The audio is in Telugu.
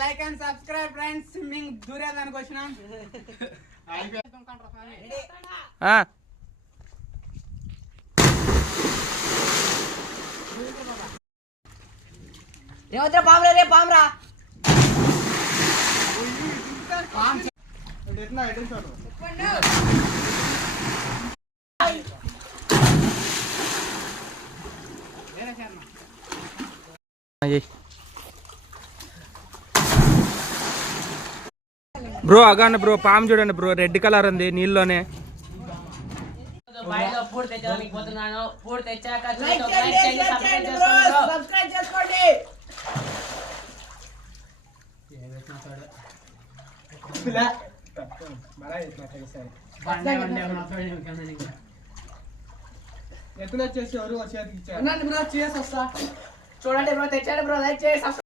Like and subscribe friends. Swimming దూరేదానికి వచ్చినాం. ఏమవుతురా పామురా రే పామురా బ్రో అగానే బ్రో పాము చూడండి బ్రో, రెడ్ కలర్ ఉంది నీళ్ళలోనే. ఎత్తులు వచ్చేసి ఎవరు వచ్చేది చూడండి బ్రో తెచ్చాడు బ్రో, లైక్ చేసి